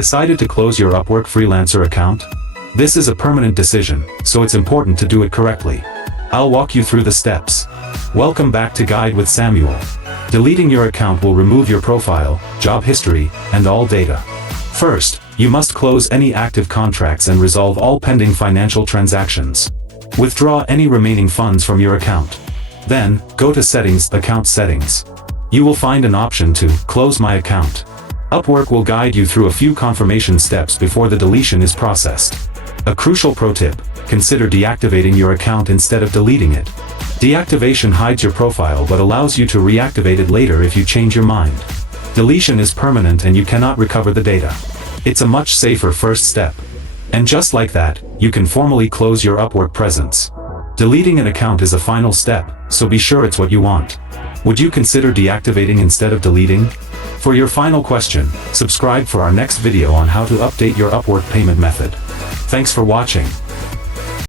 Decided to close your Upwork freelancer account? This is a permanent decision, so it's important to do it correctly. I'll walk you through the steps. Welcome back to Guide with Samuel. Deleting your account will remove your profile, job history, and all data. First, you must close any active contracts and resolve all pending financial transactions. Withdraw any remaining funds from your account. Then, go to Settings, Account Settings. You will find an option to Close My Account. Upwork will guide you through a few confirmation steps before the deletion is processed. A crucial pro tip: consider deactivating your account instead of deleting it. Deactivation hides your profile but allows you to reactivate it later if you change your mind. Deletion is permanent and you cannot recover the data. It's a much safer first step. And just like that, you can formally close your Upwork presence. Deleting an account is a final step, so be sure it's what you want. Would you consider deactivating instead of deleting? For your final question, subscribe for our next video on how to update your Upwork payment method. Thanks for watching.